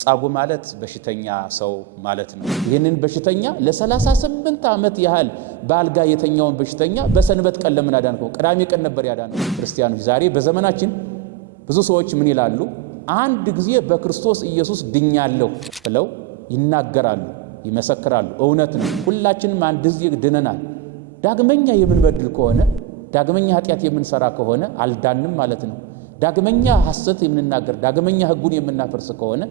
ጻጉ ማለት በሽተኛ ሰው ማለት ነው። ይህንን በሽተኛ ለ38 ዓመት ያህል ባልጋ የተኛውን በሽተኛ በሰንበት ቀን ለምን አዳንከው? ቅዳሜ ቀን ነበር ያዳነው። ክርስቲያኖች ዛሬ በዘመናችን ብዙ ሰዎች ምን ይላሉ? አንድ ጊዜ በክርስቶስ ኢየሱስ ድኛለሁ ብለው ይናገራሉ፣ ይመሰክራሉ። እውነት ነው። ሁላችንም አንድ ጊዜ ድነናል። ዳግመኛ የምንበድል ከሆነ ዳግመኛ ኃጢአት የምንሰራ ከሆነ አልዳንም ማለት ነው። ዳግመኛ ሐሰት የምንናገር ዳግመኛ ሕጉን የምናፈርስ ከሆነ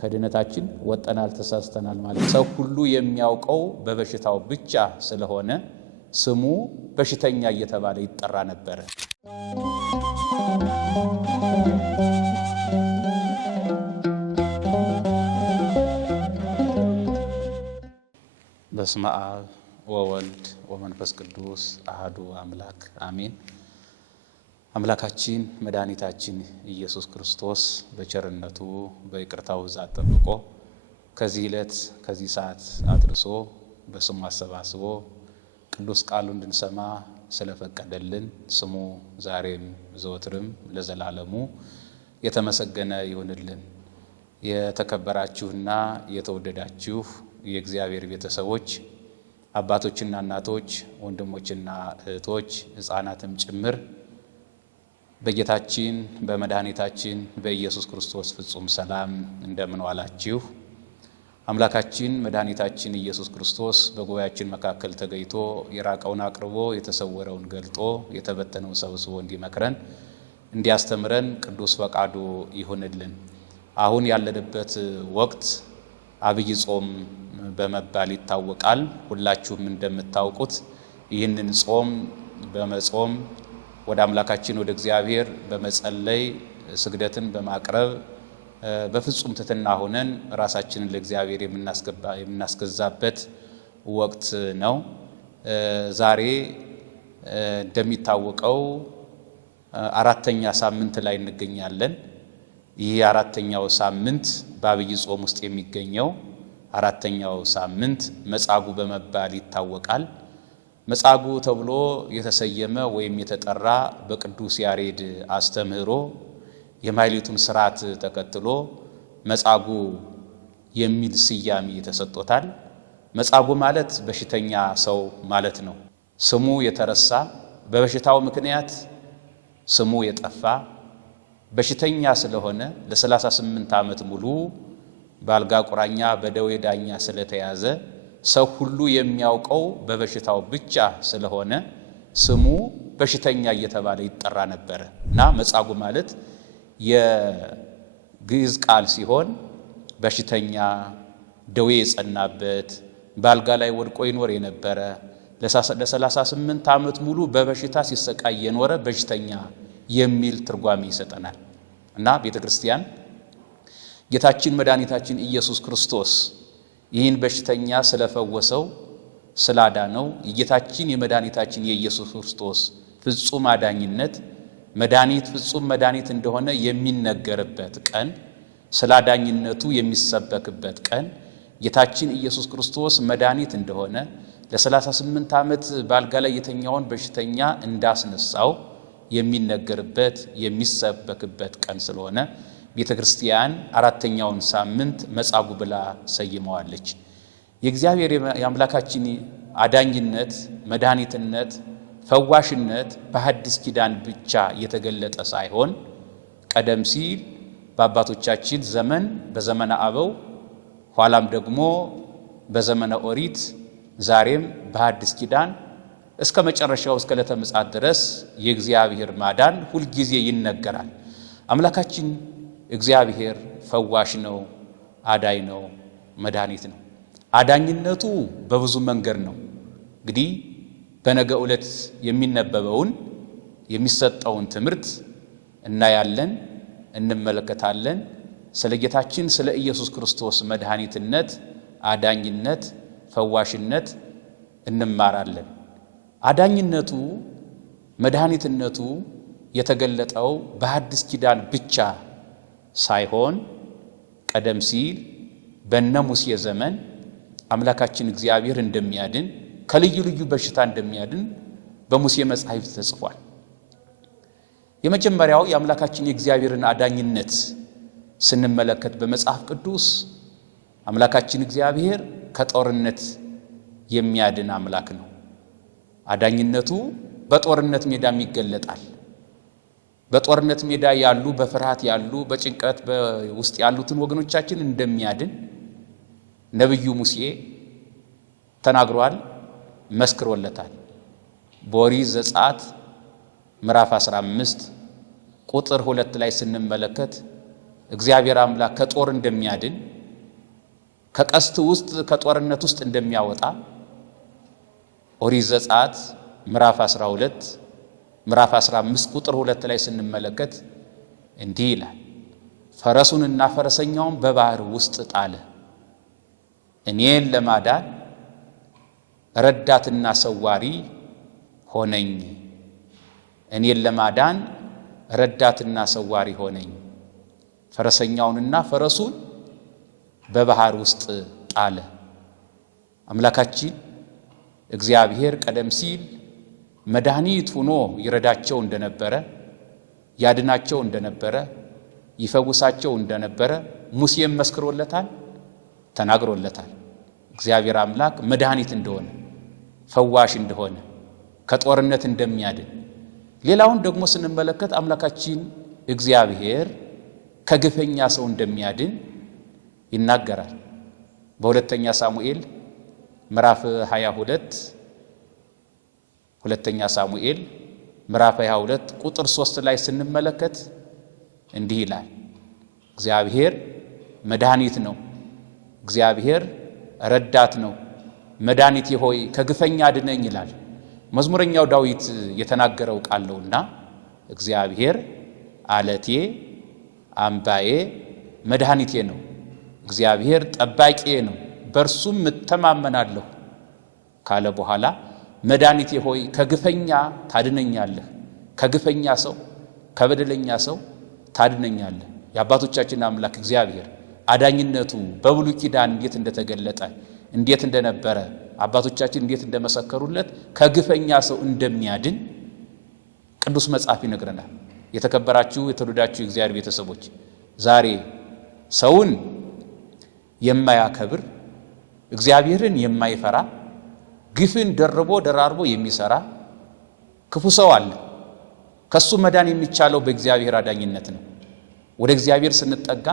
ከድነታችን ወጠናል፣ ተሳስተናል ማለት ነው። ሰው ሁሉ የሚያውቀው በበሽታው ብቻ ስለሆነ ስሙ በሽተኛ እየተባለ ይጠራ ነበር። በስመ አብ ወወልድ ወመንፈስ ቅዱስ አሐዱ አምላክ አሜን። አምላካችን መድኃኒታችን ኢየሱስ ክርስቶስ በቸርነቱ በይቅርታው ብዛት ጠብቆ ከዚህ ዕለት ከዚህ ሰዓት አድርሶ በስሙ አሰባስቦ ቅዱስ ቃሉ እንድንሰማ ስለፈቀደልን ስሙ ዛሬም ዘወትርም ለዘላለሙ የተመሰገነ ይሁንልን። የተከበራችሁና የተወደዳችሁ የእግዚአብሔር ቤተሰቦች አባቶችና እናቶች፣ ወንድሞችና እህቶች፣ ሕፃናትም ጭምር በጌታችን በመድኃኒታችን በኢየሱስ ክርስቶስ ፍጹም ሰላም እንደምን ዋላችሁ? አምላካችን መድኃኒታችን ኢየሱስ ክርስቶስ በጉባኤያችን መካከል ተገኝቶ የራቀውን አቅርቦ የተሰወረውን ገልጦ የተበተነውን ሰብስቦ እንዲመክረን እንዲያስተምረን ቅዱስ ፈቃዱ ይሁንልን። አሁን ያለንበት ወቅት አብይ ጾም በመባል ይታወቃል። ሁላችሁም እንደምታውቁት ይህንን ጾም በመጾም ወደ አምላካችን ወደ እግዚአብሔር በመጸለይ ስግደትን በማቅረብ በፍጹም ትሕትና ሆነን ራሳችንን ለእግዚአብሔር የምናስገዛበት ወቅት ነው። ዛሬ እንደሚታወቀው አራተኛ ሳምንት ላይ እንገኛለን። ይህ አራተኛው ሳምንት በአብይ ጾም ውስጥ የሚገኘው አራተኛው ሳምንት መጻጉዕ በመባል ይታወቃል። መጻጉዕ ተብሎ የተሰየመ ወይም የተጠራ በቅዱስ ያሬድ አስተምህሮ የማኅሌቱን ሥርዓት ተከትሎ መጻጉዕ የሚል ስያሜ ተሰጥቶታል። መጻጉዕ ማለት በሽተኛ ሰው ማለት ነው። ስሙ የተረሳ፣ በበሽታው ምክንያት ስሙ የጠፋ በሽተኛ ስለሆነ ለ38 ዓመት ሙሉ በአልጋ ቁራኛ በደዌ ዳኛ ስለተያዘ ሰው ሁሉ የሚያውቀው በበሽታው ብቻ ስለሆነ ስሙ በሽተኛ እየተባለ ይጠራ ነበረ እና መጻጉዕ ማለት የግዕዝ ቃል ሲሆን በሽተኛ፣ ደዌ የጸናበት፣ በአልጋ ላይ ወድቆ ይኖር የነበረ ለ38 ዓመት ሙሉ በበሽታ ሲሰቃይ የኖረ በሽተኛ የሚል ትርጓሜ ይሰጠናል እና ቤተ ክርስቲያን ጌታችን መድኃኒታችን ኢየሱስ ክርስቶስ ይህን በሽተኛ ስለፈወሰው ስላዳነው የጌታችን የመድኃኒታችን የኢየሱስ ክርስቶስ ፍጹም አዳኝነት መድኃኒት ፍጹም መድኃኒት እንደሆነ የሚነገርበት ቀን፣ ስላዳኝነቱ የሚሰበክበት ቀን፣ ጌታችን ኢየሱስ ክርስቶስ መድኃኒት እንደሆነ ለ38 ዓመት በአልጋ ላይ የተኛውን በሽተኛ እንዳስነሳው የሚነገርበት የሚሰበክበት ቀን ስለሆነ ቤተ ክርስቲያን አራተኛውን ሳምንት መጻጉዕ ብላ ሰይመዋለች። የእግዚአብሔር የአምላካችን አዳኝነት፣ መድኃኒትነት፣ ፈዋሽነት በሐዲስ ኪዳን ብቻ የተገለጠ ሳይሆን ቀደም ሲል በአባቶቻችን ዘመን በዘመነ አበው ኋላም ደግሞ በዘመነ ኦሪት ዛሬም በሐዲስ ኪዳን እስከ መጨረሻው እስከ ዕለተ ምጽአት ድረስ የእግዚአብሔር ማዳን ሁልጊዜ ይነገራል። አምላካችን እግዚአብሔር ፈዋሽ ነው፣ አዳኝ ነው፣ መድኃኒት ነው። አዳኝነቱ በብዙ መንገድ ነው። እንግዲህ በነገ ዕለት የሚነበበውን የሚሰጠውን ትምህርት እናያለን፣ እንመለከታለን። ስለ ጌታችን ስለ ኢየሱስ ክርስቶስ መድኃኒትነት፣ አዳኝነት፣ ፈዋሽነት እንማራለን። አዳኝነቱ መድኃኒትነቱ የተገለጠው በሐዲስ ኪዳን ብቻ ሳይሆን ቀደም ሲል በነ ሙሴ ዘመን አምላካችን እግዚአብሔር እንደሚያድን ከልዩ ልዩ በሽታ እንደሚያድን በሙሴ መጻሕፍት ተጽፏል። የመጀመሪያው የአምላካችን የእግዚአብሔርን አዳኝነት ስንመለከት በመጽሐፍ ቅዱስ አምላካችን እግዚአብሔር ከጦርነት የሚያድን አምላክ ነው። አዳኝነቱ በጦርነት ሜዳም ይገለጣል። በጦርነት ሜዳ ያሉ፣ በፍርሃት ያሉ፣ በጭንቀት ውስጥ ያሉትን ወገኖቻችን እንደሚያድን ነብዩ ሙሴ ተናግሯል፣ መስክሮለታል። በኦሪት ዘጸአት ምዕራፍ 15 ቁጥር 2 ላይ ስንመለከት እግዚአብሔር አምላክ ከጦር እንደሚያድን፣ ከቀስት ውስጥ ከጦርነት ውስጥ እንደሚያወጣ ኦሪት ዘጸአት ምዕራፍ 12 ምዕራፍ 15 ቁጥር 2 ላይ ስንመለከት እንዲህ ይላል፣ ፈረሱንና ፈረሰኛውን በባህር ውስጥ ጣለ፣ እኔን ለማዳን ረዳትና ሰዋሪ ሆነኝ። እኔን ለማዳን ረዳትና ሰዋሪ ሆነኝ። ፈረሰኛውንና ፈረሱን በባህር ውስጥ ጣለ። አምላካችን እግዚአብሔር ቀደም ሲል መድኃኒት ሆኖ ይረዳቸው እንደነበረ፣ ያድናቸው እንደነበረ፣ ይፈውሳቸው እንደነበረ ሙሴም መስክሮለታል፣ ተናግሮለታል። እግዚአብሔር አምላክ መድኃኒት እንደሆነ፣ ፈዋሽ እንደሆነ፣ ከጦርነት እንደሚያድን። ሌላውን ደግሞ ስንመለከት አምላካችን እግዚአብሔር ከግፈኛ ሰው እንደሚያድን ይናገራል። በሁለተኛ ሳሙኤል ምዕራፍ 22 ሁለተኛ ሳሙኤል ምዕራፍ 22 ቁጥር 3 ላይ ስንመለከት እንዲህ ይላል፣ እግዚአብሔር መድኃኒት ነው፣ እግዚአብሔር ረዳት ነው፣ መድኃኒቴ ሆይ ከግፈኛ አድነኝ ይላል። መዝሙረኛው ዳዊት የተናገረው ቃል ነውና እግዚአብሔር አለቴ፣ አምባዬ፣ መድኃኒቴ ነው፣ እግዚአብሔር ጠባቂዬ ነው፣ በእርሱም እተማመናለሁ ካለ በኋላ መድኃኒቴ ሆይ ከግፈኛ ታድነኛለህ፣ ከግፈኛ ሰው ከበደለኛ ሰው ታድነኛለህ። የአባቶቻችን አምላክ እግዚአብሔር አዳኝነቱ በብሉይ ኪዳን እንዴት እንደተገለጠ እንዴት እንደነበረ አባቶቻችን እንዴት እንደመሰከሩለት ከግፈኛ ሰው እንደሚያድን ቅዱስ መጽሐፍ ይነግረናል። የተከበራችሁ የተወደዳችሁ የእግዚአብሔር ቤተሰቦች ዛሬ ሰውን የማያከብር እግዚአብሔርን የማይፈራ ግፍን ደርቦ ደራርቦ የሚሰራ ክፉ ሰው አለ። ከሱ መዳን የሚቻለው በእግዚአብሔር አዳኝነት ነው። ወደ እግዚአብሔር ስንጠጋ፣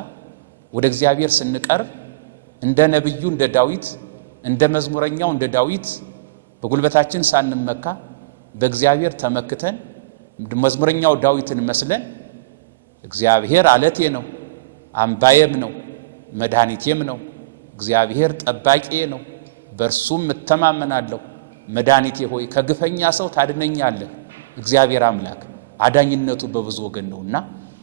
ወደ እግዚአብሔር ስንቀርብ እንደ ነብዩ እንደ ዳዊት እንደ መዝሙረኛው እንደ ዳዊት በጉልበታችን ሳንመካ በእግዚአብሔር ተመክተን መዝሙረኛው ዳዊትን መስለን እግዚአብሔር አለቴ ነው፣ አምባዬም ነው፣ መድኃኒቴም ነው፣ እግዚአብሔር ጠባቂዬ ነው፣ በእርሱም እተማመናለሁ፣ መድኃኒቴ ሆይ ከግፈኛ ሰው ታድነኛለህ። እግዚአብሔር አምላክ አዳኝነቱ በብዙ ወገን ነውና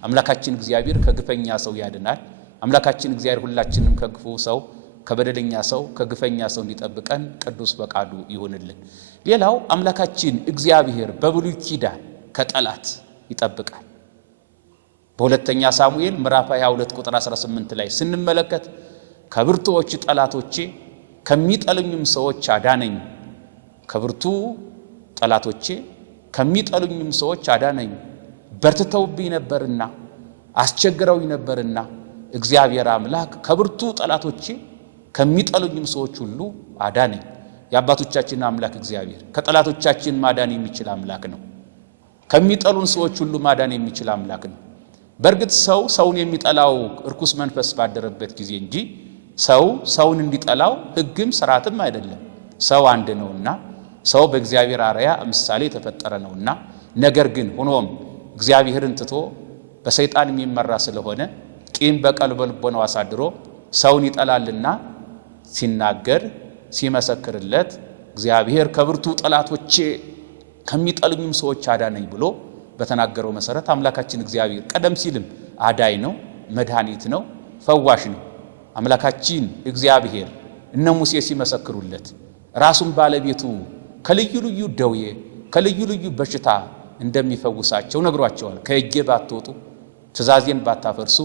አምላካችን እግዚአብሔር ከግፈኛ ሰው ያድናል። አምላካችን እግዚአብሔር ሁላችንም ከክፉ ሰው ከበደለኛ ሰው ከግፈኛ ሰው እንዲጠብቀን ቅዱስ ፈቃዱ ይሁንልን። ሌላው አምላካችን እግዚአብሔር በብሉይ ኪዳን ከጠላት ይጠብቃል። በሁለተኛ ሳሙኤል ምዕራፍ 22 ቁጥር 18 ላይ ስንመለከት ከብርቱዎች ጠላቶቼ ከሚጠሉኝም ሰዎች አዳነኝ። ከብርቱ ጠላቶቼ ከሚጠሉኝም ሰዎች አዳነኝ። በርትተውብኝ ነበርና አስቸግረውኝ ነበርና እግዚአብሔር አምላክ ከብርቱ ጠላቶቼ ከሚጠሉኝም ሰዎች ሁሉ አዳነኝ። የአባቶቻችን አምላክ እግዚአብሔር ከጠላቶቻችን ማዳን የሚችል አምላክ ነው። ከሚጠሉን ሰዎች ሁሉ ማዳን የሚችል አምላክ ነው። በእርግጥ ሰው ሰውን የሚጠላው እርኩስ መንፈስ ባደረበት ጊዜ እንጂ ሰው ሰውን እንዲጠላው ሕግም ስርዓትም አይደለም። ሰው አንድ ነውና ሰው በእግዚአብሔር አርአያ ምሳሌ የተፈጠረ ነውና፣ ነገር ግን ሆኖም እግዚአብሔርን ትቶ በሰይጣን የሚመራ ስለሆነ ቂም በቀል በልቦናው አሳድሮ ሰውን ይጠላልና ሲናገር ሲመሰክርለት እግዚአብሔር ከብርቱ ጠላቶቼ ከሚጠሉኝም ሰዎች አዳነኝ ብሎ በተናገረው መሰረት አምላካችን እግዚአብሔር ቀደም ሲልም አዳኝ ነው፣ መድኃኒት ነው፣ ፈዋሽ ነው። አምላካችን እግዚአብሔር እነ ሙሴ ሲመሰክሩለት ራሱን ባለቤቱ ከልዩ ልዩ ደዌ ከልዩ ልዩ በሽታ እንደሚፈውሳቸው ነግሯቸዋል። ከእጄ ባትወጡ ትእዛዜን ባታፈርሱ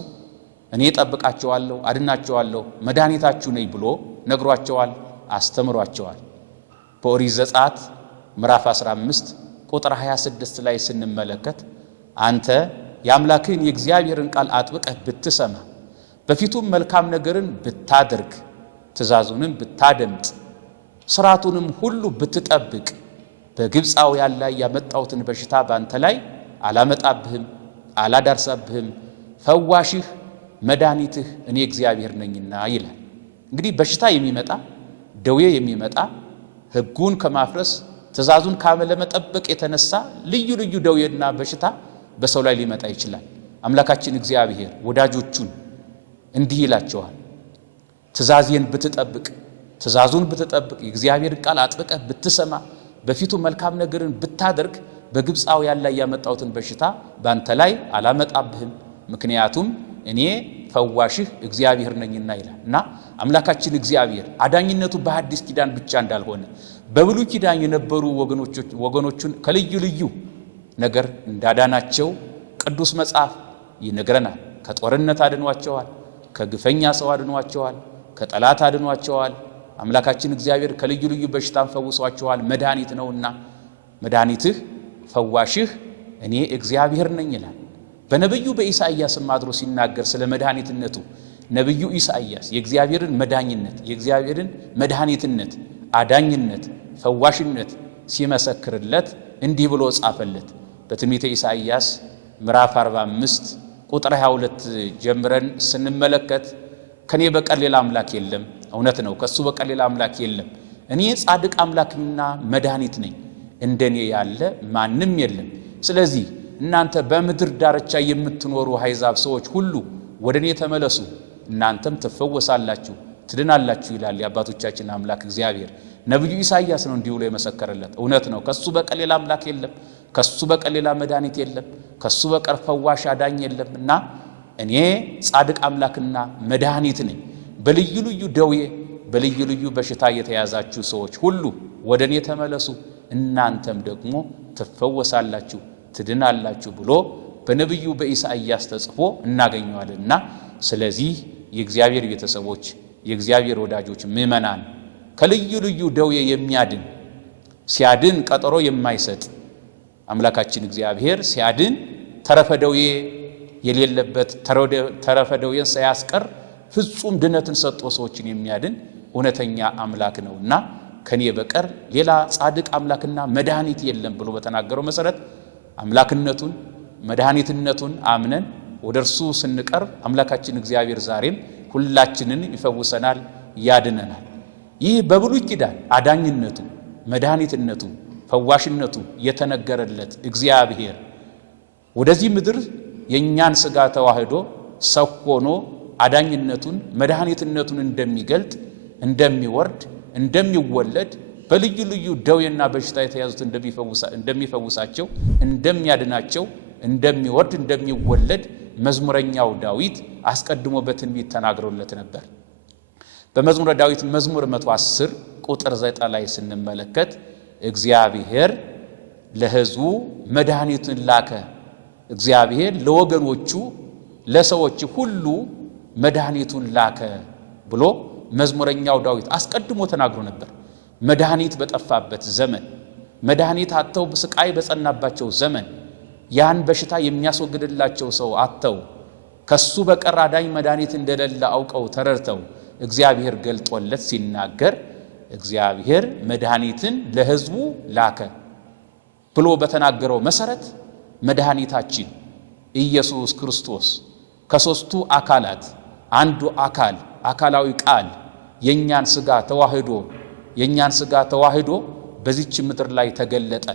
እኔ ጠብቃቸዋለሁ፣ አድናቸዋለሁ፣ መድኃኒታችሁ ነኝ ብሎ ነግሯቸዋል፣ አስተምሯቸዋል። በኦሪት ዘጸአት ምዕራፍ 15 ቁጥር 26 ላይ ስንመለከት አንተ የአምላክህን የእግዚአብሔርን ቃል አጥብቀህ ብትሰማ በፊቱም መልካም ነገርን ብታደርግ ትእዛዙንም ብታደምጥ ሥርዓቱንም ሁሉ ብትጠብቅ በግብፃውያን ላይ ያመጣሁትን በሽታ ባንተ ላይ አላመጣብህም፣ አላዳርሳብህም፣ ፈዋሽህ መድኃኒትህ እኔ እግዚአብሔር ነኝና ይላል። እንግዲህ በሽታ የሚመጣ ደዌ የሚመጣ ሕጉን ከማፍረስ ትእዛዙን ካለመጠበቅ የተነሳ ልዩ ልዩ ደዌና በሽታ በሰው ላይ ሊመጣ ይችላል። አምላካችን እግዚአብሔር ወዳጆቹን እንዲህ ይላቸዋል፣ ትእዛዜን ብትጠብቅ ትእዛዙን ብትጠብቅ የእግዚአብሔርን ቃል አጥብቀህ ብትሰማ በፊቱ መልካም ነገርን ብታደርግ በግብፃውያን ላይ ያመጣሁትን በሽታ ባንተ ላይ አላመጣብህም፣ ምክንያቱም እኔ ፈዋሽህ እግዚአብሔር ነኝና ይላል። እና አምላካችን እግዚአብሔር አዳኝነቱ በሐዲስ ኪዳን ብቻ እንዳልሆነ በብሉይ ኪዳን የነበሩ ወገኖቹን ከልዩ ልዩ ነገር እንዳዳናቸው ቅዱስ መጽሐፍ ይነግረናል። ከጦርነት አድኗቸዋል፣ ከግፈኛ ሰው አድኗቸዋል፣ ከጠላት አድኗቸዋል። አምላካችን እግዚአብሔር ከልዩ ልዩ በሽታን ፈውሷቸዋል። መድኃኒት ነውና መድኃኒትህ ፈዋሽህ እኔ እግዚአብሔር ነኝ ይላል። በነቢዩ በኢሳይያስም አድሮ ሲናገር ስለ መድኃኒትነቱ ነቢዩ ኢሳይያስ የእግዚአብሔርን መዳኝነት የእግዚአብሔርን መድኃኒትነት አዳኝነት ፈዋሽነት ሲመሰክርለት እንዲህ ብሎ ጻፈለት። በትንቢተ ኢሳይያስ ምዕራፍ 45 ቁጥር 22 ጀምረን ስንመለከት ከኔ በቀር ሌላ አምላክ የለም። እውነት ነው፣ ከሱ በቀር ሌላ አምላክ የለም። እኔ ጻድቅ አምላክና መድኃኒት ነኝ፣ እንደኔ ያለ ማንም የለም። ስለዚህ እናንተ በምድር ዳርቻ የምትኖሩ አሕዛብ ሰዎች ሁሉ ወደ እኔ ተመለሱ፣ እናንተም ትፈወሳላችሁ ትድናላችሁ ይላል የአባቶቻችን አምላክ እግዚአብሔር። ነቢዩ ኢሳይያስ ነው እንዲህ ብሎ የመሰከረለት። እውነት ነው፣ ከሱ በቀር ሌላ አምላክ የለም፣ ከሱ በቀር ሌላ መድኃኒት የለም፣ ከሱ በቀር ፈዋሽ አዳኝ የለም። እና እኔ ጻድቅ አምላክና መድኃኒት ነኝ። በልዩ ልዩ ደዌ በልዩ ልዩ በሽታ የተያዛችሁ ሰዎች ሁሉ ወደ እኔ ተመለሱ፣ እናንተም ደግሞ ትፈወሳላችሁ ትድናላችሁ ብሎ በነቢዩ በኢሳይያስ ተጽፎ እናገኘዋለንና ስለዚህ የእግዚአብሔር ቤተሰቦች የእግዚአብሔር ወዳጆች ምእመናን ከልዩ ልዩ ደዌ የሚያድን ሲያድን ቀጠሮ የማይሰጥ አምላካችን እግዚአብሔር ሲያድን ተረፈ ደዌ የሌለበት ተረፈ ደዌን ሳያስቀር ፍጹም ድነትን ሰጥቶ ሰዎችን የሚያድን እውነተኛ አምላክ ነውና ከኔ በቀር ሌላ ጻድቅ አምላክና መድኃኒት የለም ብሎ በተናገረው መሰረት አምላክነቱን መድኃኒትነቱን አምነን ወደ እርሱ ስንቀርብ አምላካችን እግዚአብሔር ዛሬም ሁላችንን ይፈውሰናል፣ ያድነናል። ይህ በብሉይ ኪዳን አዳኝነቱ መድኃኒትነቱ ፈዋሽነቱ የተነገረለት እግዚአብሔር ወደዚህ ምድር የእኛን ሥጋ ተዋህዶ ሰው ሆኖ አዳኝነቱን መድኃኒትነቱን እንደሚገልጥ እንደሚወርድ እንደሚወለድ በልዩ ልዩ ደዌና በሽታ የተያዙት እንደሚፈውሳቸው እንደሚያድናቸው እንደሚወርድ እንደሚወለድ መዝሙረኛው ዳዊት አስቀድሞ በትንቢት ተናግሮለት ነበር። በመዝሙረ ዳዊት መዝሙር 110 ቁጥር 9 ላይ ስንመለከት እግዚአብሔር ለሕዝቡ መድኃኒቱን ላከ፣ እግዚአብሔር ለወገኖቹ ለሰዎች ሁሉ መድኃኒቱን ላከ ብሎ መዝሙረኛው ዳዊት አስቀድሞ ተናግሮ ነበር። መድኃኒት በጠፋበት ዘመን መድኃኒት አጥተው ስቃይ በጸናባቸው ዘመን ያን በሽታ የሚያስወግድላቸው ሰው አጥተው ከሱ በቀር አዳኝ መድኃኒት እንደሌለ አውቀው ተረድተው እግዚአብሔር ገልጦለት ሲናገር እግዚአብሔር መድኃኒትን ለሕዝቡ ላከ ብሎ በተናገረው መሰረት መድኃኒታችን ኢየሱስ ክርስቶስ ከሦስቱ አካላት አንዱ አካላዊ ቃል የኛን ሥጋ ተዋህዶ በዚች ምድር ላይ ተገለጠ።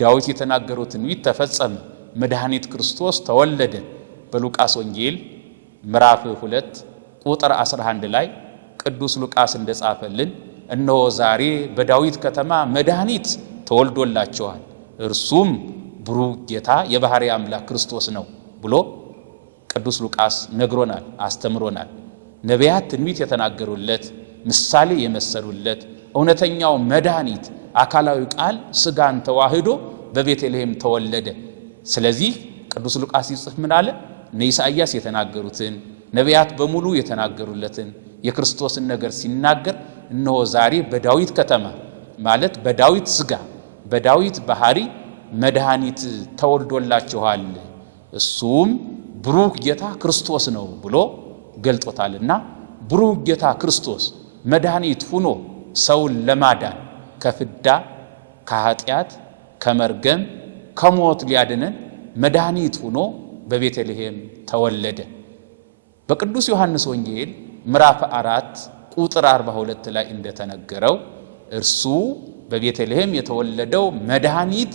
ዳዊት የተናገረው ትንቢት ተፈጸመ። መድኃኒት ክርስቶስ ተወለደ። በሉቃስ ወንጌል ምዕራፍ 2 ቁጥር 11 ላይ ቅዱስ ሉቃስ እንደጻፈልን እነሆ ዛሬ በዳዊት ከተማ መድኃኒት ተወልዶላቸዋል፣ እርሱም ብሩክ ጌታ የባሕርይ አምላክ ክርስቶስ ነው ብሎ ቅዱስ ሉቃስ ነግሮናል፣ አስተምሮናል። ነቢያት ትንቢት የተናገሩለት ምሳሌ የመሰሉለት እውነተኛው መድኃኒት አካላዊ ቃል ሥጋን ተዋህዶ በቤተልሔም ተወለደ። ስለዚህ ቅዱስ ሉቃስ ይጽፍ ምን አለ? እነ ኢሳይያስ የተናገሩትን ነቢያት በሙሉ የተናገሩለትን የክርስቶስን ነገር ሲናገር እነሆ ዛሬ በዳዊት ከተማ ማለት በዳዊት ሥጋ በዳዊት ባሕርይ መድኃኒት ተወልዶላችኋል፣ እሱም ብሩክ ጌታ ክርስቶስ ነው ብሎ ገልጦታልና ብሩህ ጌታ ክርስቶስ መድኃኒት ሆኖ ሰውን ለማዳን ከፍዳ ከኃጢአት ከመርገም ከሞት ሊያድነን መድኃኒት ሆኖ በቤተልሔም ተወለደ። በቅዱስ ዮሐንስ ወንጌል ምዕራፍ 4 ቁጥር 42 ላይ እንደተነገረው እርሱ በቤተልሔም የተወለደው መድኃኒት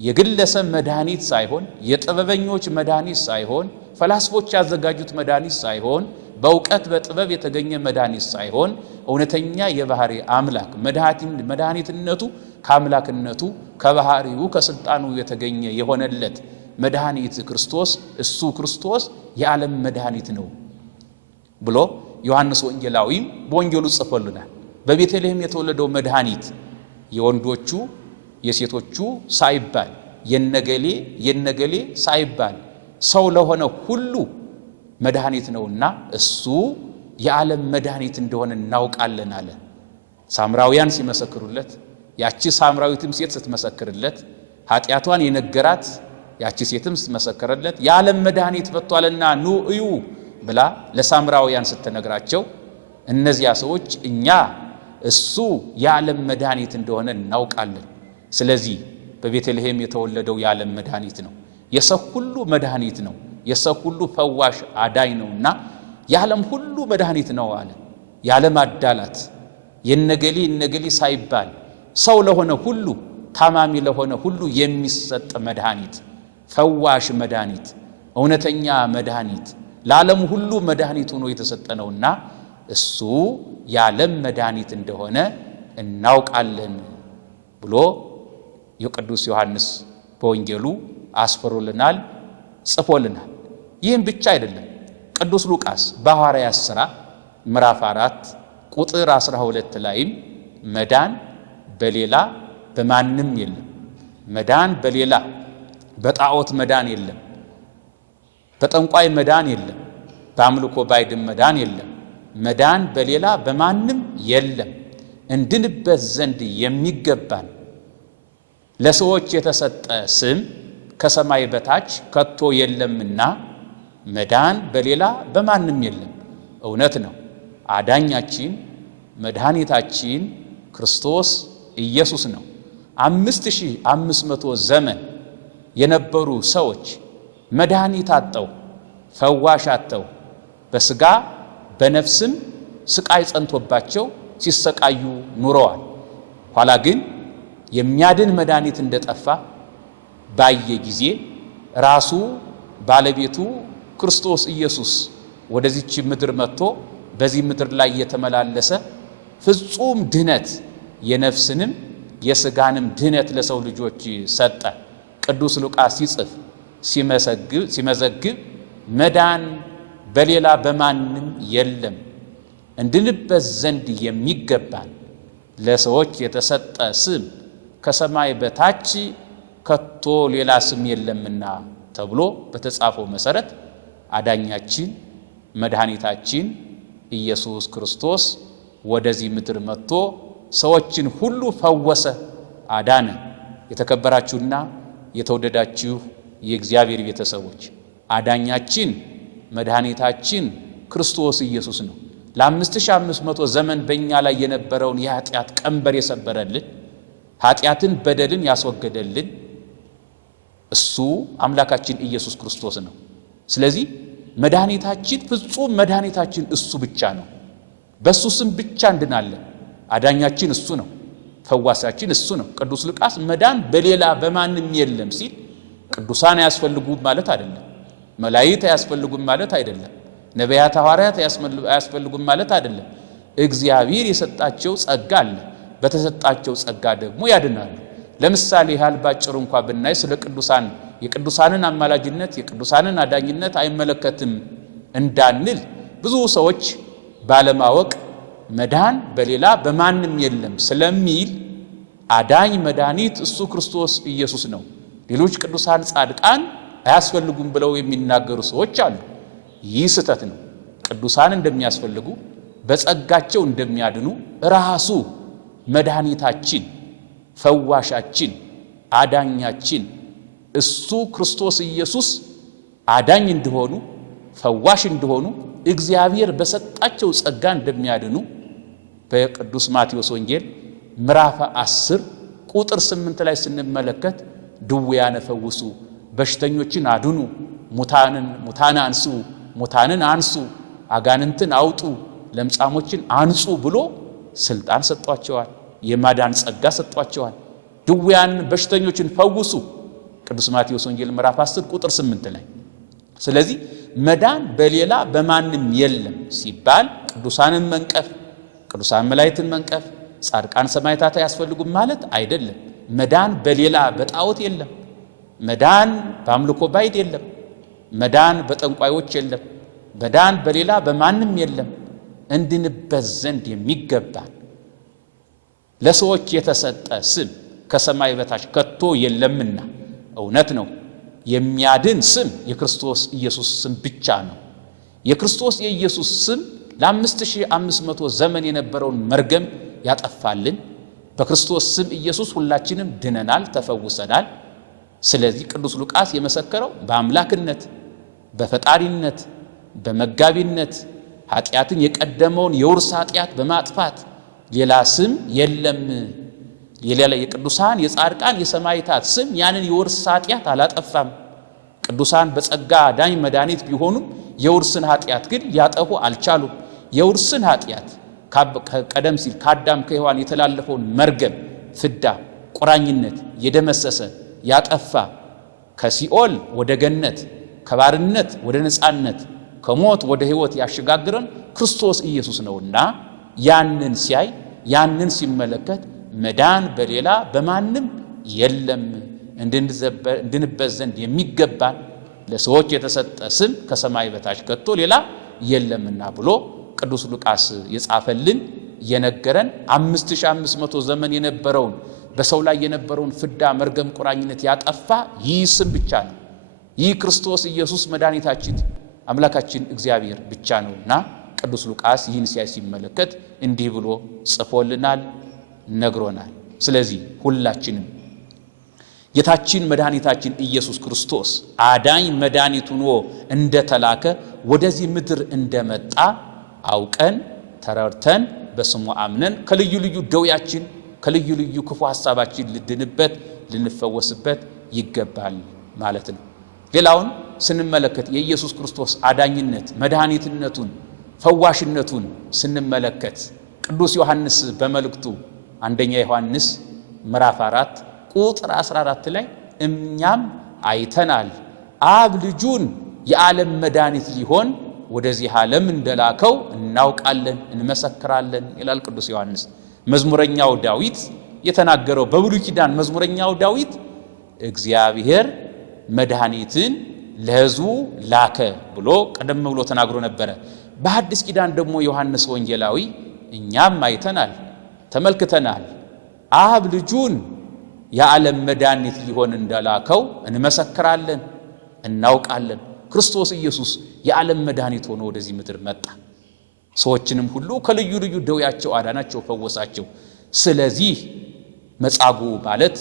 የግለሰብ መድኃኒት ሳይሆን የጥበበኞች መድኃኒት ሳይሆን ፈላስፎች ያዘጋጁት መድኃኒት ሳይሆን በእውቀት በጥበብ የተገኘ መድኃኒት ሳይሆን እውነተኛ የባህሪ አምላክ መድኃኒትነቱ ከአምላክነቱ ከባህሪው ከስልጣኑ የተገኘ የሆነለት መድኃኒት ክርስቶስ እሱ ክርስቶስ የዓለም መድኃኒት ነው ብሎ ዮሐንስ ወንጌላዊም በወንጌሉ ጽፎልናል። በቤተልሔም የተወለደው መድኃኒት የወንዶቹ የሴቶቹ ሳይባል የነገሌ ሳይባል ሰው ለሆነ ሁሉ መድኃኒት ነውና እሱ የዓለም መድኃኒት እንደሆነ እናውቃለን አለ። ሳምራውያን ሲመሰክሩለት፣ ያቺ ሳምራዊትም ሴት ስትመሰክርለት፣ ኃጢአቷን የነገራት ያቺ ሴትም ስትመሰክርለት የዓለም መድኃኒት መጥቷልና ኑ እዩ ብላ ለሳምራውያን ስትነግራቸው እነዚያ ሰዎች እኛ እሱ የዓለም መድኃኒት እንደሆነ እናውቃለን፣ ስለዚህ በቤተልሔም የተወለደው የዓለም መድኃኒት ነው፣ የሰው ሁሉ መድኃኒት ነው፣ የሰው ሁሉ ፈዋሽ አዳኝ ነውና የዓለም ሁሉ መድኃኒት ነው አለ። የዓለም አዳላት የነገሌ ሳይባል ሰው ለሆነ ሁሉ ታማሚ ለሆነ ሁሉ የሚሰጥ መድኃኒት፣ ፈዋሽ መድኃኒት፣ እውነተኛ መድኃኒት ለዓለም ሁሉ መድኃኒት ሆኖ የተሰጠ ነውና እሱ የዓለም መድኃኒት እንደሆነ እናውቃለን ብሎ የቅዱስ ዮሐንስ በወንጌሉ አስፈሮልናል፣ ጽፎልናል። ይህም ብቻ አይደለም። ቅዱስ ሉቃስ በሐዋርያት ሥራ ምዕራፍ 4 ቁጥር 12 ላይም መዳን በሌላ በማንም የለም፣ መዳን በሌላ በጣዖት መዳን የለም፣ በጠንቋይ መዳን የለም፣ በአምልኮ ባዕድም መዳን የለም፣ መዳን በሌላ በማንም የለም፣ እንድንበት ዘንድ የሚገባን ለሰዎች የተሰጠ ስም ከሰማይ በታች ከቶ የለምና መዳን በሌላ በማንም የለም። እውነት ነው። አዳኛችን መድኃኒታችን ክርስቶስ ኢየሱስ ነው። 5500 ዘመን የነበሩ ሰዎች መድኃኒት አጥተው ፈዋሽ አጥተው በስጋ በነፍስም ስቃይ ጸንቶባቸው ሲሰቃዩ ኑረዋል። ኋላ ግን የሚያድን መድኃኒት እንደጠፋ ባየ ጊዜ ራሱ ባለቤቱ ክርስቶስ ኢየሱስ ወደዚች ምድር መጥቶ በዚህ ምድር ላይ የተመላለሰ ፍጹም ድህነት የነፍስንም የስጋንም ድህነት ለሰው ልጆች ሰጠ። ቅዱስ ሉቃስ ሲጽፍ ሲመዘግብ መዳን በሌላ በማንም የለም፣ እንድንበት ዘንድ የሚገባን ለሰዎች የተሰጠ ስም ከሰማይ በታች ከቶ ሌላ ስም የለምና ተብሎ በተጻፈው መሰረት አዳኛችን መድኃኒታችን ኢየሱስ ክርስቶስ ወደዚህ ምድር መጥቶ ሰዎችን ሁሉ ፈወሰ፣ አዳነ። የተከበራችሁና የተወደዳችሁ የእግዚአብሔር ቤተሰቦች አዳኛችን መድኃኒታችን ክርስቶስ ኢየሱስ ነው። ለ5500 ዘመን በእኛ ላይ የነበረውን የኃጢአት ቀንበር የሰበረልን፣ ኃጢአትን በደልን ያስወገደልን እሱ አምላካችን ኢየሱስ ክርስቶስ ነው። ስለዚህ መድኃኒታችን ፍጹም መድኃኒታችን እሱ ብቻ ነው። በእሱ ስም ብቻ እንድናለን። አዳኛችን እሱ ነው። ፈዋሳችን እሱ ነው። ቅዱስ ሉቃስ መዳን በሌላ በማንም የለም ሲል ቅዱሳን አያስፈልጉም ማለት አይደለም። መላእክት አያስፈልጉም ማለት አይደለም። ነቢያት ሐዋርያት አያስፈልጉም ማለት አይደለም። እግዚአብሔር የሰጣቸው ጸጋ አለ። በተሰጣቸው ጸጋ ደግሞ ያድናሉ። ለምሳሌ ያህል ባጭሩ እንኳን ብናይ ስለ ቅዱሳን የቅዱሳንን አማላጅነት የቅዱሳንን አዳኝነት አይመለከትም እንዳንል ብዙ ሰዎች ባለማወቅ መዳን በሌላ በማንም የለም ስለሚል አዳኝ መድኃኒት እሱ ክርስቶስ ኢየሱስ ነው፣ ሌሎች ቅዱሳን ጻድቃን አያስፈልጉም ብለው የሚናገሩ ሰዎች አሉ። ይህ ስህተት ነው። ቅዱሳን እንደሚያስፈልጉ በጸጋቸው እንደሚያድኑ ራሱ መድኃኒታችን ፈዋሻችን አዳኛችን እሱ ክርስቶስ ኢየሱስ አዳኝ እንደሆኑ ፈዋሽ እንደሆኑ እግዚአብሔር በሰጣቸው ጸጋ እንደሚያድኑ በቅዱስ ማቴዎስ ወንጌል ምዕራፍ 10 ቁጥር 8 ላይ ስንመለከት ድውያነ ፈውሱ፣ በሽተኞችን አድኑ፣ ሙታንን አንሱ፣ አጋንንትን አውጡ፣ ለምጻሞችን አንጹ ብሎ ስልጣን ሰጧቸዋል። የማዳን ጸጋ ሰጧቸዋል። ድውያን በሽተኞችን ፈውሱ ቅዱስ ማቴዎስ ወንጌል ምዕራፍ 10 ቁጥር 8 ላይ። ስለዚህ መዳን በሌላ በማንም የለም ሲባል ቅዱሳንን መንቀፍ፣ ቅዱሳን መላእክትን መንቀፍ፣ ጻድቃን ሰማዕታት አያስፈልጉም ማለት አይደለም። መዳን በሌላ በጣዖት የለም። መዳን በአምልኮ ባዕድ የለም። መዳን በጠንቋዮች የለም። መዳን በሌላ በማንም የለም። እንድንበት ዘንድ የሚገባን ለሰዎች የተሰጠ ስም ከሰማይ በታች ከቶ የለምና። እውነት ነው፣ የሚያድን ስም የክርስቶስ ኢየሱስ ስም ብቻ ነው። የክርስቶስ የኢየሱስ ስም ለ5500 ዘመን የነበረውን መርገም ያጠፋልን። በክርስቶስ ስም ኢየሱስ ሁላችንም ድነናል፣ ተፈውሰናል። ስለዚህ ቅዱስ ሉቃስ የመሰከረው በአምላክነት፣ በፈጣሪነት፣ በመጋቢነት ኃጢአትን የቀደመውን የውርስ ኃጢአት በማጥፋት ሌላ ስም የለም። የሌላ የቅዱሳን የጻድቃን የሰማዕታት ስም ያንን የውርስ ኃጢአት አላጠፋም። ቅዱሳን በጸጋ ዳኝ መድኃኒት ቢሆኑም የውርስን ኃጢአት ግን ሊያጠፉ አልቻሉም። የውርስን ኃጢአት ቀደም ሲል ከአዳም ከሔዋን የተላለፈውን መርገም፣ ፍዳ፣ ቁራኝነት የደመሰሰ ያጠፋ፣ ከሲኦል ወደ ገነት፣ ከባርነት ወደ ነፃነት፣ ከሞት ወደ ሕይወት ያሸጋግረን ክርስቶስ ኢየሱስ ነውና ያንን ሲያይ ያንን ሲመለከት መዳን በሌላ በማንም የለም፣ እንድንበት ዘንድ የሚገባን ለሰዎች የተሰጠ ስም ከሰማይ በታች ከቶ ሌላ የለምና ብሎ ቅዱስ ሉቃስ የጻፈልን የነገረን 5500 ዘመን የነበረውን በሰው ላይ የነበረውን ፍዳ፣ መርገም፣ ቁራኝነት ያጠፋ ይህ ስም ብቻ ነው። ይህ ክርስቶስ ኢየሱስ መድኃኒታችን አምላካችን እግዚአብሔር ብቻ ነውና ቅዱስ ሉቃስ ይህን ሲመለከት እንዲህ ብሎ ጽፎልናል፣ ነግሮናል። ስለዚህ ሁላችንም ጌታችን መድኃኒታችን ኢየሱስ ክርስቶስ አዳኝ መድኃኒት ሆኖ እንደተላከ ወደዚህ ምድር እንደመጣ አውቀን ተረድተን በስሙ አምነን ከልዩ ልዩ ደውያችን ከልዩ ልዩ ክፉ ሐሳባችን ልድንበት ልንፈወስበት ይገባል ማለት ነው። ሌላውን ስንመለከት የኢየሱስ ክርስቶስ አዳኝነት መድኃኒትነቱን ፈዋሽነቱን ስንመለከት ቅዱስ ዮሐንስ በመልእክቱ አንደኛ ዮሐንስ ምዕራፍ 4 ቁጥር 14 ላይ እኛም አይተናል አብ ልጁን የዓለም መድኃኒት ሊሆን ወደዚህ ዓለም እንደላከው እናውቃለን እንመሰክራለን ይላል ቅዱስ ዮሐንስ። መዝሙረኛው ዳዊት የተናገረው በብሉይ ኪዳን መዝሙረኛው ዳዊት እግዚአብሔር መድኃኒትን ለሕዝቡ ላከ ብሎ ቀደም ብሎ ተናግሮ ነበረ። በሐዲስ ኪዳን ደግሞ ዮሐንስ ወንጌላዊ እኛም አይተናል ተመልክተናል አብ ልጁን የዓለም መድኃኒት ሊሆን እንደላከው እንመሰክራለን እናውቃለን። ክርስቶስ ኢየሱስ የዓለም መድኃኒት ሆኖ ወደዚህ ምድር መጣ። ሰዎችንም ሁሉ ከልዩ ልዩ ደዌያቸው አዳናቸው፣ ፈወሳቸው። ስለዚህ መጻጉዕ ማለት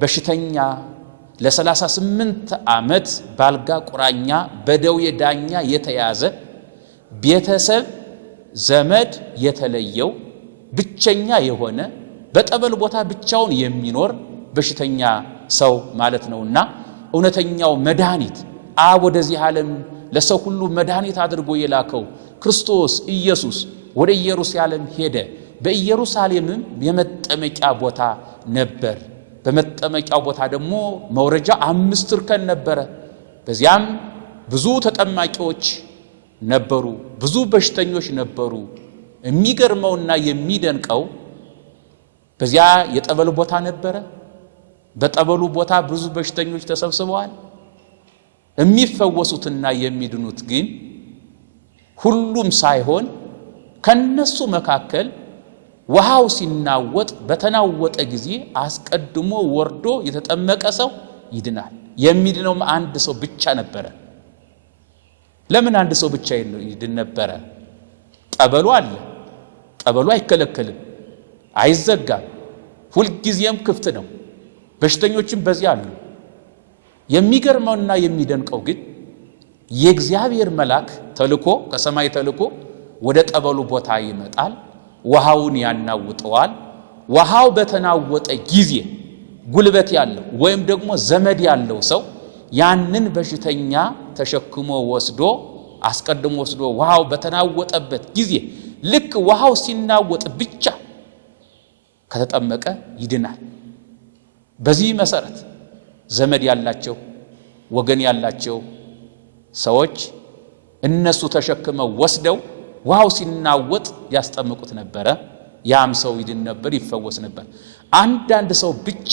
በሽተኛ ለ38 ዓመት ባልጋ ቁራኛ በደዌ ዳኛ የተያዘ ቤተሰብ ዘመድ የተለየው ብቸኛ የሆነ በጠበል ቦታ ብቻውን የሚኖር በሽተኛ ሰው ማለት ነውና እውነተኛው መድኃኒት አብ ወደዚህ ዓለም ለሰው ሁሉ መድኃኒት አድርጎ የላከው ክርስቶስ ኢየሱስ ወደ ኢየሩሳሌም ሄደ። በኢየሩሳሌምም የመጠመቂያ ቦታ ነበር። በመጠመቂያው ቦታ ደግሞ መውረጃ 5 እርከን ነበረ። በዚያም ብዙ ተጠማቂዎች ነበሩ፣ ብዙ በሽተኞች ነበሩ። የሚገርመውና የሚደንቀው በዚያ የጠበል ቦታ ነበረ። በጠበሉ ቦታ ብዙ በሽተኞች ተሰብስበዋል። የሚፈወሱትና የሚድኑት ግን ሁሉም ሳይሆን ከነሱ መካከል ውሃው ሲናወጥ በተናወጠ ጊዜ አስቀድሞ ወርዶ የተጠመቀ ሰው ይድናል። የሚድነው አንድ ሰው ብቻ ነበረ። ለምን አንድ ሰው ብቻ ይድን ነበረ? ጠበሉ አለ። ጠበሉ አይከለከልም፣ አይዘጋም፣ ሁልጊዜም ክፍት ነው። በሽተኞችም በዚያ አሉ። የሚገርመውና የሚደንቀው ግን የእግዚአብሔር መልአክ ተልኮ ከሰማይ ተልኮ ወደ ጠበሉ ቦታ ይመጣል፣ ውሃውን ያናውጠዋል። ውሃው በተናወጠ ጊዜ ጉልበት ያለው ወይም ደግሞ ዘመድ ያለው ሰው ያንን በሽተኛ ተሸክሞ አስቀድሞ ወስዶ ውሃው በተናወጠበት ጊዜ ልክ ውሃው ሲናወጥ ብቻ ከተጠመቀ ይድናል። በዚህ መሰረት ዘመድ ያላቸው ወገን ያላቸው ሰዎች እነሱ ተሸክመው ወስደው ውሃው ሲናወጥ ያስጠምቁት ነበረ። ያም ሰው ይድን ነበር፣ ይፈወስ ነበር። አንዳንድ ሰው ብቻ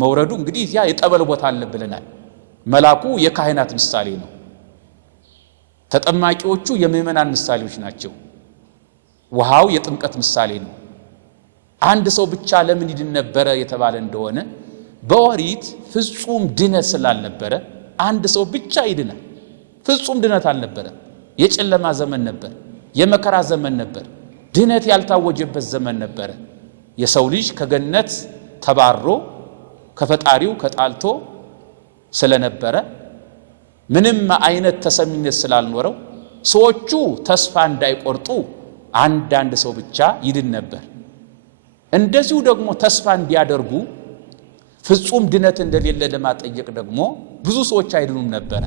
መውረዱ እንግዲህ ያ የጠበል ቦታ አለ ብለናል። መልአኩ የካህናት ምሳሌ ነው። ተጠማቂዎቹ የምእመናን ምሳሌዎች ናቸው። ውሃው የጥምቀት ምሳሌ ነው። አንድ ሰው ብቻ ለምን ይድን ነበረ የተባለ እንደሆነ በኦሪት ፍጹም ድነት ስላልነበረ አንድ ሰው ብቻ ይድናል። ፍጹም ድነት አልነበረ። የጨለማ ዘመን ነበር፣ የመከራ ዘመን ነበር፣ ድነት ያልታወጀበት ዘመን ነበረ። የሰው ልጅ ከገነት ተባሮ ከፈጣሪው ከጣልቶ ስለነበረ ምንም አይነት ተሰሚነት ስላልኖረው ሰዎቹ ተስፋ እንዳይቆርጡ አንዳንድ ሰው ብቻ ይድን ነበር። እንደዚሁ ደግሞ ተስፋ እንዲያደርጉ ፍጹም ድነት እንደሌለ ለማጠየቅ ደግሞ ብዙ ሰዎች አይድኑም ነበረ።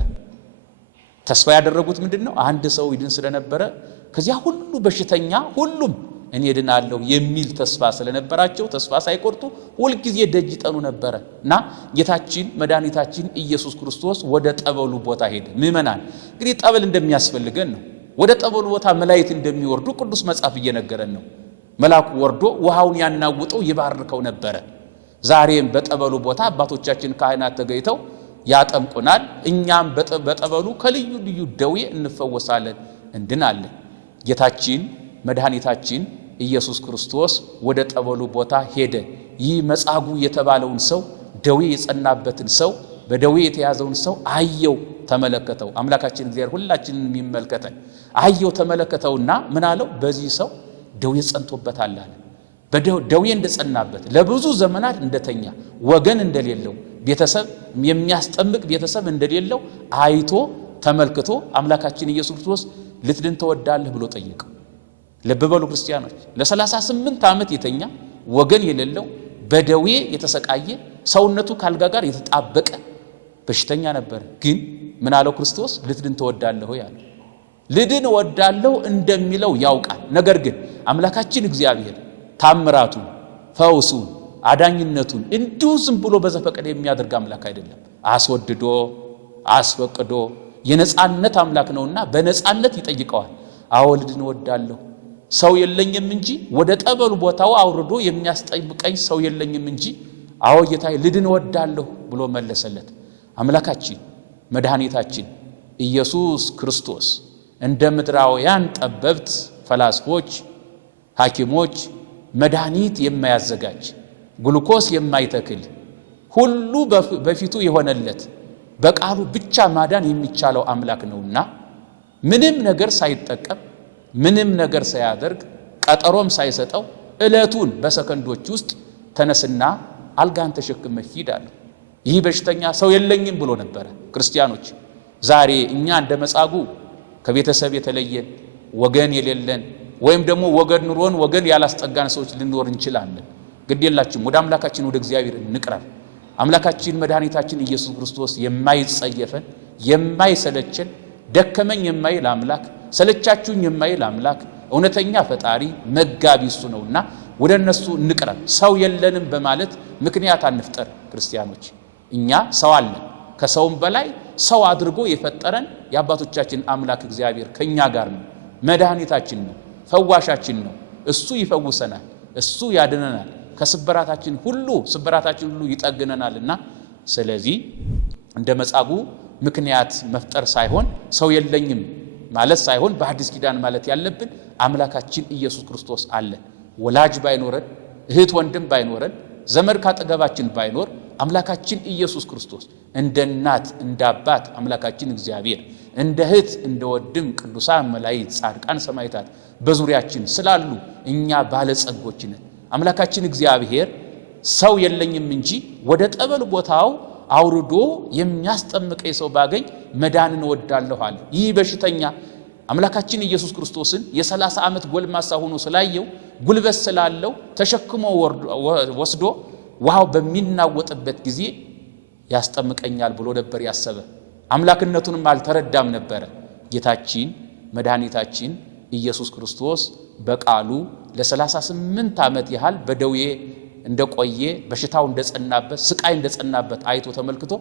ተስፋ ያደረጉት ምንድነው? አንድ ሰው ይድን ስለነበረ ከዚያ ሁሉ በሽተኛ ሁሉም እኔ ድናለሁ የሚል ተስፋ ስለነበራቸው ተስፋ ሳይቆርጡ ሁልጊዜ ደጅ ጠኑ ነበረ እና ጌታችን መድኃኒታችን ኢየሱስ ክርስቶስ ወደ ጠበሉ ቦታ ሄደ። ምእመናን እንግዲህ ጠበል እንደሚያስፈልገን ነው። ወደ ጠበሉ ቦታ መላእክት እንደሚወርዱ ቅዱስ መጽሐፍ እየነገረን ነው። መልአኩ ወርዶ ውሃውን ያናውጠው ይባርከው ነበረ። ዛሬም በጠበሉ ቦታ አባቶቻችን ካህናት ተገኝተው ያጠምቁናል። እኛም በጠበሉ ከልዩ ልዩ ደዌ እንፈወሳለን፣ እንድናለን። ጌታችን መድኃኒታችን ኢየሱስ ክርስቶስ ወደ ጠበሉ ቦታ ሄደ። ይህ መጻጉዕ የተባለውን ሰው ደዌ የጸናበትን ሰው በደዌ የተያዘውን ሰው አየው፣ ተመለከተው። አምላካችን እግዚአብሔር ሁላችንን የሚመልከተን አየው፣ ተመለከተውና ምን አለው? በዚህ ሰው ደዌ ጸንቶበታል አለ። ደዌ እንደጸናበት ለብዙ ዘመናት እንደተኛ ወገን እንደሌለው ቤተሰብ የሚያስጠምቅ ቤተሰብ እንደሌለው አይቶ ተመልክቶ አምላካችን ኢየሱስ ክርስቶስ ልትድን ተወዳለህ ብሎ ጠየቀው። ልብ በሉ ክርስቲያኖች፣ ለ38 ዓመት የተኛ ወገን የሌለው በደዌ የተሰቃየ ሰውነቱ ካልጋ ጋር የተጣበቀ በሽተኛ ነበር። ግን ምን አለው ክርስቶስ? ልትድን ተወዳለህ ያለ። ልድን እወዳለሁ እንደሚለው ያውቃል። ነገር ግን አምላካችን እግዚአብሔር ታምራቱን፣ ፈውሱን፣ አዳኝነቱን እንዲሁ ዝም ብሎ በዘፈቀደ የሚያደርግ አምላክ አይደለም። አስወድዶ አስፈቅዶ የነጻነት አምላክ ነውና በነጻነት ይጠይቀዋል። አዎ ልድን እወዳለሁ፣ ሰው የለኝም እንጂ ወደ ጠበሉ ቦታው አውርዶ የሚያስጠብቀኝ ሰው የለኝም እንጂ አዎ ጌታዬ ልድን እወዳለሁ ብሎ መለሰለት። አምላካችን መድኃኒታችን ኢየሱስ ክርስቶስ እንደ ምድራውያን ጠበብት ፈላስፎች፣ ሐኪሞች መድኃኒት የማያዘጋጅ ግሉኮስ የማይተክል ሁሉ በፊቱ የሆነለት በቃሉ ብቻ ማዳን የሚቻለው አምላክ ነውና ምንም ነገር ሳይጠቀም ምንም ነገር ሳያደርግ ቀጠሮም ሳይሰጠው ዕለቱን በሰከንዶች ውስጥ ተነስና አልጋን ተሸክመህ ሂድ አለ። ይህ በሽተኛ ሰው የለኝም ብሎ ነበረ። ክርስቲያኖች ዛሬ እኛ እንደ መጻጉዕ ከቤተሰብ የተለየን ወገን የሌለን ወይም ደግሞ ወገን ኑሮን ወገን ያላስጠጋን ሰዎች ልንኖር እንችላለን። ግድ የላችሁም፣ ወደ አምላካችን ወደ እግዚአብሔር እንቅረብ። አምላካችን መድኃኒታችን ኢየሱስ ክርስቶስ የማይጸየፈን የማይሰለቸን ደከመኝ የማይል አምላክ ሰለቻችሁኝ የማይል አምላክ እውነተኛ ፈጣሪ መጋቢ እሱ ነውና ወደ እነሱ እንቅረብ። ሰው የለንም በማለት ምክንያት አንፍጠር። ክርስቲያኖች እኛ ሰው አለን። ከሰውም በላይ ሰው አድርጎ የፈጠረን የአባቶቻችን አምላክ እግዚአብሔር ከኛ ጋር ነው። መድኃኒታችን ነው፣ ፈዋሻችን ነው። እሱ ይፈውሰናል፣ እሱ ያድነናል፣ ከስብራታችን ሁሉ ይጠግነናልና ስለዚህ እንደ መጻጉዕ ምክንያት መፍጠር ሳይሆን ሰው የለኝም ማለት ሳይሆን በአዲስ ኪዳን ማለት ያለብን አምላካችን ኢየሱስ ክርስቶስ አለ። ወላጅ ባይኖረን፣ እህት ወንድም ባይኖረን፣ ዘመድ ካጠገባችን ባይኖር አምላካችን ኢየሱስ ክርስቶስ እንደ እናት እንደ አባት አምላካችን እግዚአብሔር እንደ እህት እንደ ወንድም ቅዱሳን መላእክት፣ ጻድቃን፣ ሰማዕታት በዙሪያችን ስላሉ እኛ ባለጸጎች ነን። አምላካችን እግዚአብሔር ሰው የለኝም እንጂ ወደ ጠበል ቦታው አውርዶ የሚያስጠምቀኝ ሰው ባገኝ መዳንን እወዳለሁ አለ። ይህ በሽተኛ አምላካችን ኢየሱስ ክርስቶስን የ30 ዓመት ጎልማሳ ሆኖ ስላየው ጉልበት ስላለው ተሸክሞ ወስዶ ውሃው በሚናወጥበት ጊዜ ያስጠምቀኛል ብሎ ነበር ያሰበ። አምላክነቱንም አልተረዳም ነበር። ጌታችን መድኃኒታችን ኢየሱስ ክርስቶስ በቃሉ ለ38 ዓመት ያህል በደዌ እንደቆየ በሽታው እንደጸናበት ስቃይ እንደጸናበት አይቶ ተመልክቶ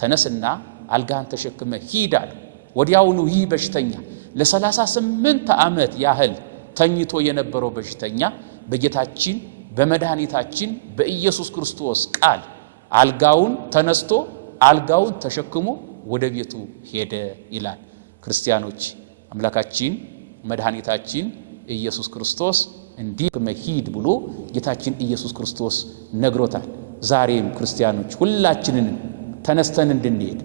ተነስና አልጋህን ተሸክመ ሂድ አለ። ወዲያውኑ ይህ በሽተኛ ለ38 ዓመት ያህል ተኝቶ የነበረው በሽተኛ በጌታችን በመድኃኒታችን በኢየሱስ ክርስቶስ ቃል አልጋውን ተነስቶ አልጋውን ተሸክሞ ወደ ቤቱ ሄደ ይላል። ክርስቲያኖች አምላካችን መድኃኒታችን ኢየሱስ ክርስቶስ እንዲህ መሂድ ብሎ ጌታችን ኢየሱስ ክርስቶስ ነግሮታል። ዛሬም ክርስቲያኖች ሁላችንን ተነስተን እንድንሄድ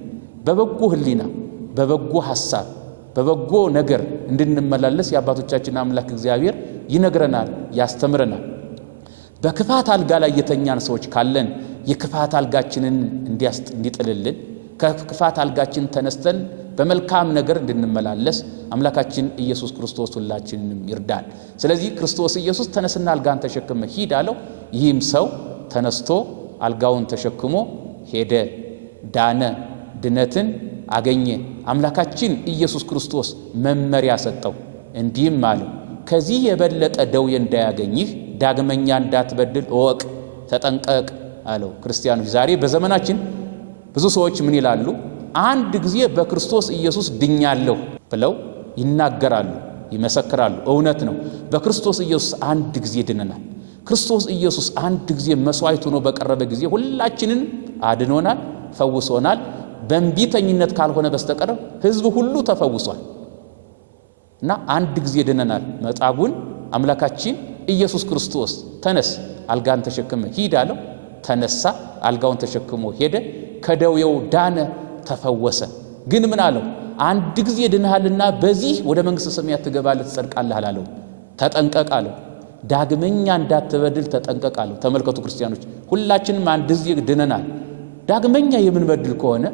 በበጎ ሕሊና በበጎ ሐሳብ በበጎ ነገር እንድንመላለስ የአባቶቻችን አምላክ እግዚአብሔር ይነግረናል፣ ያስተምረናል። በክፋት አልጋ ላይ የተኛን ሰዎች ካለን የክፋት አልጋችንን እንዲጥልልን ከክፋት አልጋችን ተነስተን በመልካም ነገር እንድንመላለስ አምላካችን ኢየሱስ ክርስቶስ ሁላችንንም ይርዳል። ስለዚህ ክርስቶስ ኢየሱስ ተነስና አልጋን ተሸክመ ሂድ አለው። ይህም ሰው ተነስቶ አልጋውን ተሸክሞ ሄደ፣ ዳነ፣ ድነትን አገኘ። አምላካችን ኢየሱስ ክርስቶስ መመሪያ ሰጠው፣ እንዲህም አለው ከዚህ የበለጠ ደዌ እንዳያገኝህ ዳግመኛ እንዳትበድል እወቅ፣ ተጠንቀቅ አለው። ክርስቲያኖች ዛሬ በዘመናችን ብዙ ሰዎች ምን ይላሉ? አንድ ጊዜ በክርስቶስ ኢየሱስ ድኛለሁ ብለው ይናገራሉ፣ ይመሰክራሉ። እውነት ነው። በክርስቶስ ኢየሱስ አንድ ጊዜ ድነናል። ክርስቶስ ኢየሱስ አንድ ጊዜ መስዋዕት ሆኖ በቀረበ ጊዜ ሁላችንን አድኖናል፣ ፈውሶናል። በእንቢተኝነት ካልሆነ በስተቀር ሕዝብ ሁሉ ተፈውሷል እና አንድ ጊዜ ድነናል። መጻጉዕን አምላካችን ኢየሱስ ክርስቶስ ተነስ አልጋን ተሸክመ ሂድ አለው። ተነሳ፣ አልጋውን ተሸክሞ ሄደ፣ ከደዌው ዳነ፣ ተፈወሰ። ግን ምን አለው? አንድ ጊዜ ድነሃልና በዚህ ወደ መንግሥተ ሰማያት ትገባለህ፣ ትጸድቃለህ አላለው። ተጠንቀቅ አለው። ዳግመኛ እንዳትበድል ተጠንቀቅ አለው። ተመልከቱ ክርስቲያኖች፣ ሁላችንም አንድ ጊዜ ድነናል። ዳግመኛ የምንበድል ከሆነ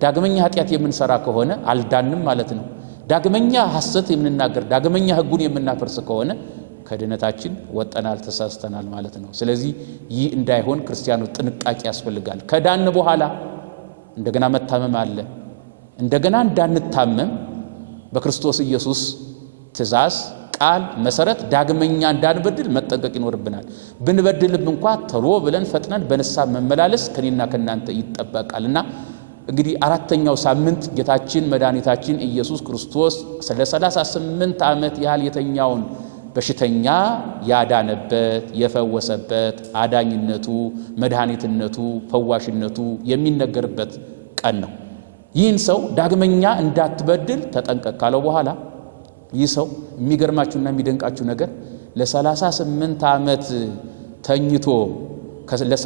ዳግመኛ ኃጢአት የምንሰራ ከሆነ አልዳንም ማለት ነው። ዳግመኛ ሐሰት የምንናገር ዳግመኛ ሕጉን የምናፈርስ ከሆነ ከድነታችን ወጠናል፣ ተሳስተናል ማለት ነው። ስለዚህ ይህ እንዳይሆን ክርስቲያኖች ጥንቃቄ ያስፈልጋል። ከዳን በኋላ እንደገና መታመም አለ። እንደገና እንዳንታመም በክርስቶስ ኢየሱስ ትእዛዝ ቃል መሰረት ዳግመኛ እንዳንበድል መጠንቀቅ ይኖርብናል። ብንበድልም እንኳ ቶሎ ብለን ፈጥነን በንስሐ መመላለስ ከኔና ከናንተ ይጠበቃልና እንግዲህ አራተኛው ሳምንት ጌታችን መድኃኒታችን ኢየሱስ ክርስቶስ ስለ 38 ዓመት ያህል የተኛውን በሽተኛ ያዳነበት የፈወሰበት አዳኝነቱ መድኃኒትነቱ ፈዋሽነቱ የሚነገርበት ቀን ነው። ይህን ሰው ዳግመኛ እንዳትበድል ተጠንቀቅ ካለው በኋላ ይህ ሰው የሚገርማችሁና የሚደንቃችሁ ነገር ለ38 ዓመት ተኝቶ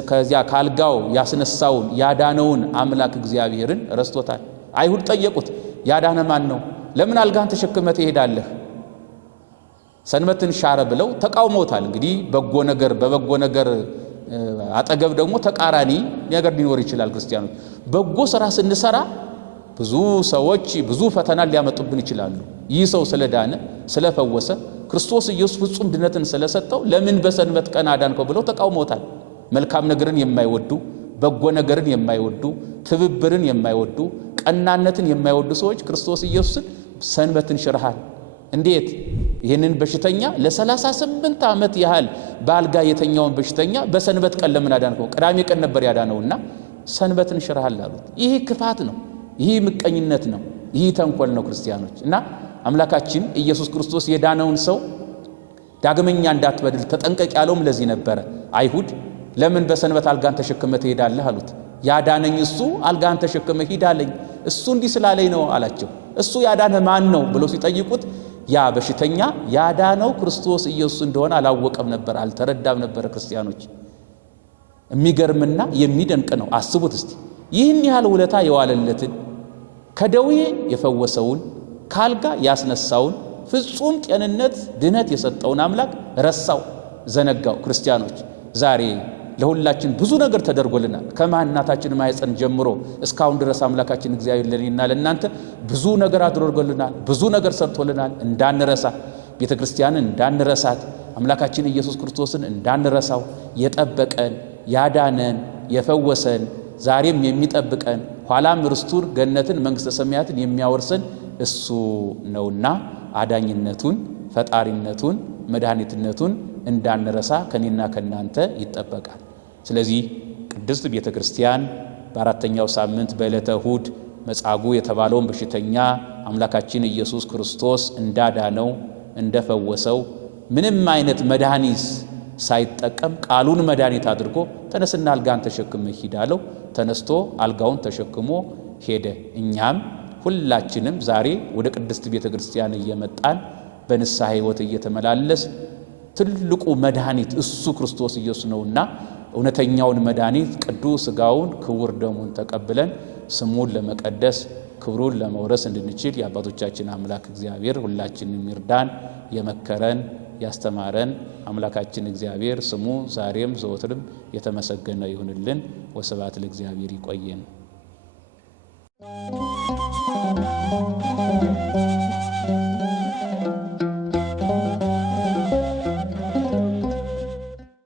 ከዚያ ካልጋው ያስነሳውን ያዳነውን አምላክ እግዚአብሔርን ረስቶታል። አይሁድ ጠየቁት፣ ያዳነ ማን ነው? ለምን አልጋህን ተሸክመህ ትሄዳለህ? ሰንበትን ሻረ ብለው ተቃውሞታል። እንግዲህ በጎ ነገር በበጎ ነገር አጠገብ ደግሞ ተቃራኒ ነገር ሊኖር ይችላል። ክርስቲያኖች በጎ ሥራ ስንሰራ ብዙ ሰዎች ብዙ ፈተና ሊያመጡብን ይችላሉ። ይህ ሰው ስለዳነ ስለፈወሰ ክርስቶስ ኢየሱስ ፍጹም ድነትን ስለሰጠው ለምን በሰንበት ቀን አዳንከው ብለው ተቃውሞታል። መልካም ነገርን የማይወዱ በጎ ነገርን የማይወዱ ትብብርን የማይወዱ ቀናነትን የማይወዱ ሰዎች ክርስቶስ ኢየሱስን ሰንበትን ሽረሃል፣ እንዴት ይህንን በሽተኛ ለ38 ዓመት ያህል በአልጋ የተኛውን በሽተኛ በሰንበት ቀን ለምን አዳንከው? ቅዳሜ ቀን ነበር ያዳነውና ሰንበትን ሽረሃል አሉት። ይህ ክፋት ነው፣ ይህ ምቀኝነት ነው፣ ይህ ተንኮል ነው ክርስቲያኖች። እና አምላካችን ኢየሱስ ክርስቶስ የዳነውን ሰው ዳግመኛ እንዳትበድል ተጠንቀቅ ያለውም ለዚህ ነበረ። አይሁድ ለምን በሰንበት አልጋን ተሸክመ ትሄዳለህ አሉት። ያዳነኝ እሱ አልጋን ተሸክመ ሂድ አለኝ፣ እሱ እንዲህ ስላለኝ ነው አላቸው። እሱ ያዳነ ማን ነው ብለው ሲጠይቁት ያ በሽተኛ ያዳነው ክርስቶስ ኢየሱስ እንደሆነ አላወቀም ነበር፣ አልተረዳም ነበር። ክርስቲያኖች የሚገርምና የሚደንቅ ነው። አስቡት እስቲ ይህን ያህል ውለታ የዋለለትን ከደዌ የፈወሰውን ካልጋ ያስነሳውን ፍጹም ጤንነት ድነት የሰጠውን አምላክ ረሳው፣ ዘነጋው። ክርስቲያኖች ዛሬ ለሁላችን ብዙ ነገር ተደርጎልናል። ከማናታችን ማይፀን ጀምሮ እስካሁን ድረስ አምላካችን እግዚአብሔር ለኔና ለእናንተ ብዙ ነገር አድርጎልናል፣ ብዙ ነገር ሰርቶልናል። እንዳንረሳ ቤተክርስቲያንን እንዳንረሳት አምላካችን ኢየሱስ ክርስቶስን እንዳንረሳው የጠበቀን ያዳነን የፈወሰን ዛሬም የሚጠብቀን ኋላም ርስቱን ገነትን መንግስተ ሰማያትን የሚያወርሰን እሱ ነውና አዳኝነቱን ፈጣሪነቱን መድኃኒትነቱን እንዳንረሳ ከኔና ከናንተ ይጠበቃል። ስለዚህ ቅድስት ቤተክርስቲያን በአራተኛው ሳምንት በዕለተ እሁድ መጻጉዕ የተባለውን በሽተኛ አምላካችን ኢየሱስ ክርስቶስ እንዳዳነው እንደፈወሰው ምንም አይነት መድኃኒት ሳይጠቀም ቃሉን መድኃኒት አድርጎ ተነስና አልጋን ተሸክመ ሂድ አለው። ተነስቶ አልጋውን ተሸክሞ ሄደ። እኛም ሁላችንም ዛሬ ወደ ቅድስት ቤተክርስቲያን እየመጣን በንስሐ ሕይወት እየተመላለስ ትልቁ መድኃኒት እሱ ክርስቶስ ኢየሱስ ነውና እውነተኛውን መድኃኒት ቅዱስ ሥጋውን ክቡር ደሙን ተቀብለን ስሙን ለመቀደስ ክብሩን ለመውረስ እንድንችል የአባቶቻችን አምላክ እግዚአብሔር ሁላችንም ይርዳን። የመከረን ያስተማረን አምላካችን እግዚአብሔር ስሙ ዛሬም ዘወትርም የተመሰገነ ይሁንልን። ወስብሐት ለእግዚአብሔር። ይቆየን።